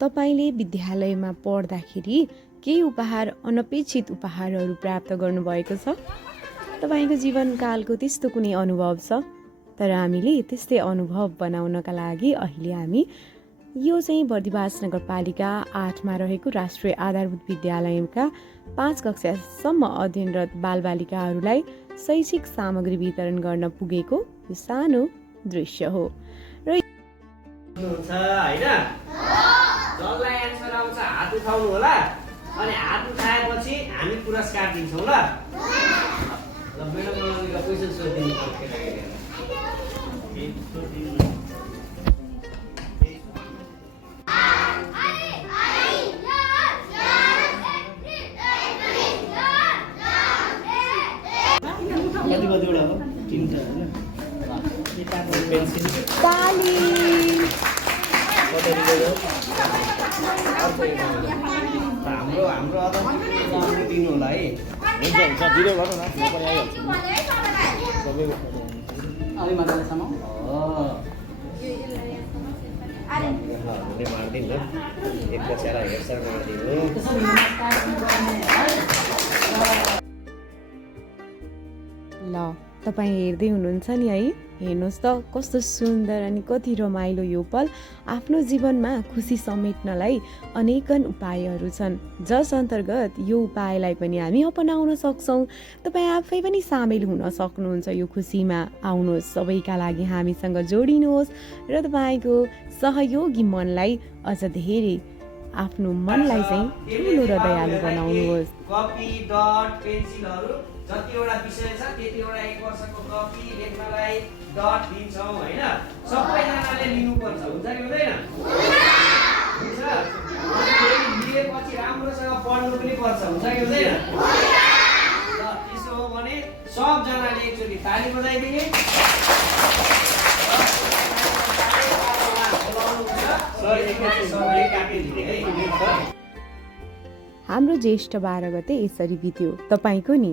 तपाईले विद्यालयमा पढ्दाखेरि केही उपहार अनपेक्षित उपहारहरू प्राप्त गर्नुभएको छ? तपाईको जीवनकालको त्यस्तो कुनै अनुभव छ? तर हामीले त्यस्तै अनुभव बनाउनका लागि अहिले हामी यो चाहिँ बर्दिवास नगरपालिका 8 मा रहेको राष्ट्रिय आधारभूत विद्यालयका 5 कक्षासम्म अध्ययनरत बालबालिकाहरूलाई शैक्षिक सामग्री वितरण गर्न पुगेको यो सानो दृश्य हो। र जसलाई एन्सर आउँछ हात उठाउनु होला अनि हात उठाएपछि हामी पुरस्कार दिन्छौँ ल। ल मैडमलाई क्वेशन सोधिदिनु पर्छ। कतिवटा हो? तीनटा हैन? पेन्सिल ताली हाम्रो अदर दिनु होला है। हुन्छ भिडियो गर्नु न, म पनि आइहाल्छु। अलि मजालेसम्म मार्दिनु एक बसेर हेरसर मारिदिनु। ल तपाईँ हेर्दै हुनुहुन्छ नि है, हेर्नुहोस् त कस्तो सुन्दर अनि कति रमाइलो यो पल। आफ्नो जीवनमा खुसी समेट्नलाई अनेकन उपायहरू छन्, जस अन्तर्गत यो उपायलाई पनि हामी अपनाउन सक्छौँ। तपाईँ आफै पनि सामेल हुन सक्नुहुन्छ यो खुसीमा। आउनुहोस्, सबैका लागि हामीसँग जोडिनुहोस् र तपाईँको सहयोगी मनलाई अझ धेरै आफ्नो मनलाई चाहिँ ठुलो र दयालु बनाउनुहोस्। कपी डट पेन्सिलहरू जतिवटा विषय छ त्यतिवटा एक वर्षको कपी लेख्नलाई डट दिन्छौँ हैन। सबैजनाले लिनुपर्छ, हुन्छ कि हुँदैन? हुन्छ। लिएपछि राम्रोसँग पढ्नु पनि पर्छ, हुन्छ कि हुँदैन? ल त्यसो हो भने सबजनाले एकचोटि ताली बजाइदिने। हाम्रो ज्येष्ठ 12 गते यसरी बित्यो। तपाईको नि?